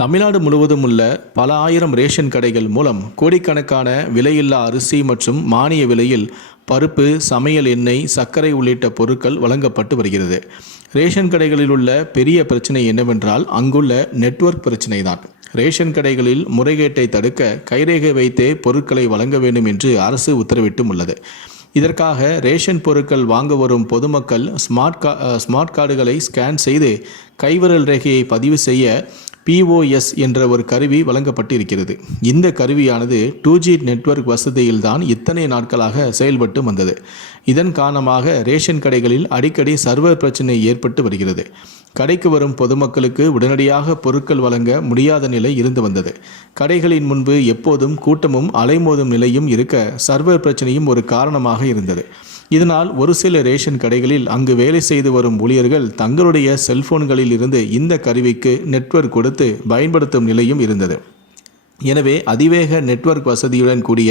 தமிழ்நாடு முழுவதும் உள்ள பல ஆயிரம் ரேஷன் கடைகள் மூலம் கோடிக்கணக்கான விலையில்லா அரிசி மற்றும் மானிய விலையில் பருப்பு சமையல் எண்ணெய் சர்க்கரை உள்ளிட்ட பொருட்கள் வழங்கப்பட்டு வருகிறது. ரேஷன் கடைகளில் உள்ள பெரிய பிரச்சனை என்னவென்றால் அங்குள்ள நெட்வொர்க் பிரச்சனை தான் ரேஷன் கடைகளில் முறைகேட்டை தடுக்க கைரேகை வைத்தே பொருட்களை வழங்க வேண்டும் என்று அரசு உத்தரவிட்டும் உள்ளது. இதற்காக ரேஷன் பொருட்கள் வாங்க வரும் பொதுமக்கள் ஸ்மார்ட் கா ஸ்மார்ட் கார்டுகளை ஸ்கேன் செய்து கைவிரல் ரேகையை பதிவு செய்ய பிஓஎஸ் என்ற ஒரு கருவி வழங்கப்பட்டிருக்கிறது. இந்த கருவியானது டூ ஜி நெட்வொர்க் வசதியில்தான் இத்தனை நாட்களாக செயல்பட்டு வந்தது. இதன் காரணமாக ரேஷன் கடைகளில் அடிக்கடி சர்வர் பிரச்சனை ஏற்பட்டு வருகிறது. கடைக்கு வரும் பொதுமக்களுக்கு உடனடியாக பொருட்கள் வழங்க முடியாத நிலை இருந்து வந்தது. கடைகளின் முன்பு எப்போதும் கூட்டமும் அலைமோதும் நிலையும் இருக்க சர்வர் பிரச்சனையும் ஒரு காரணமாக இருந்தது. இதனால் ஒரு சில ரேஷன் கடைகளில் அங்கு வேலை செய்து வரும் ஊழியர்கள் தங்களுடைய செல்போன்களில் இருந்து இந்த கருவிக்கு நெட்வொர்க் கொடுத்து பயன்படுத்தும் நிலையும் இருந்தது. எனவே அதிவேக நெட்வொர்க் வசதியுடன் கூடிய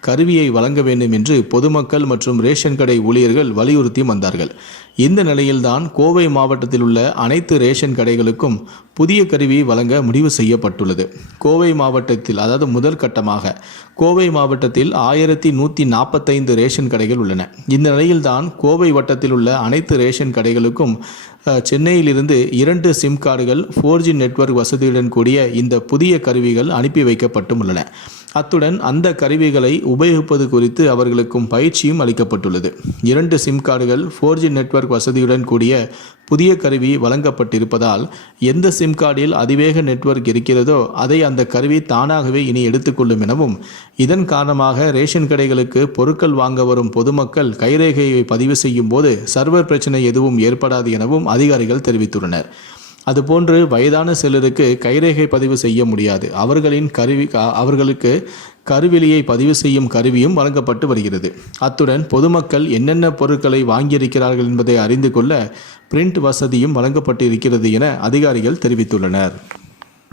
கருவியை வழங்க வேண்டும் என்று பொதுமக்கள் மற்றும் ரேஷன் கடை ஊழியர்கள் வலியுறுத்தி வந்தார்கள். இந்த நிலையில்தான் கோவை மாவட்டத்தில் உள்ள அனைத்து ரேஷன் கடைகளுக்கும் புதிய கருவி வழங்க முடிவு செய்யப்பட்டுள்ளது. கோவை மாவட்டத்தில் அதாவது முதல் கட்டமாக கோவை மாவட்டத்தில் ஆயிரத்தி நூற்றி நாற்பத்தைந்து ரேஷன் கடைகள் உள்ளன. இந்த நிலையில்தான் கோவை வட்டத்தில் உள்ள அனைத்து ரேஷன் கடைகளுக்கும் சென்னையிலிருந்து இரண்டு சிம் கார்டுகள் ஃபோர் ஜி நெட்வொர்க் வசதியுடன் கூடிய இந்த புதிய கருவிகள் அனுப்பி வைக்கப்பட்டும் உள்ளன. அத்துடன் அந்த கருவிகளை உபயோகிப்பது குறித்து அவர்களுக்கும் பயிற்சியும் அளிக்கப்பட்டுள்ளது. இரண்டு சிம் கார்டுகள் ஃபோர் ஜி நெட்வொர்க் வசதியுடன் கூடிய புதிய கருவி வழங்கப்பட்டிருப்பதால் எந்த சிம் கார்டில் அதிவேக நெட்வொர்க் இருக்கிறதோ அதை அந்த கருவி தானாகவே இனி எடுத்துக்கொள்ளும் எனவும் இதன் காரணமாக ரேஷன் கடைகளுக்கு பொருட்கள் வாங்க வரும் பொதுமக்கள் கைரேகையை பதிவு செய்யும் போது சர்வர் பிரச்சனை எதுவும் ஏற்படாது எனவும் அதிகாரிகள் தெரிவித்துள்ளனர். அதுபோன்று வயதான சிலருக்கு கைரேகை பதிவு செய்ய முடியாது. அவர்களின் கருவி அவர்களுக்கு கருவிலியை பதிவு செய்யும் கருவியும் வழங்கப்பட்டு வருகிறது. அத்துடன் பொதுமக்கள் என்னென்ன பொருட்களை வாங்கியிருக்கிறார்கள் என்பதை அறிந்து கொள்ள பிரிண்ட் வசதியும் வழங்கப்பட்டு இருக்கிறது என அதிகாரிகள் தெரிவித்துள்ளனர்.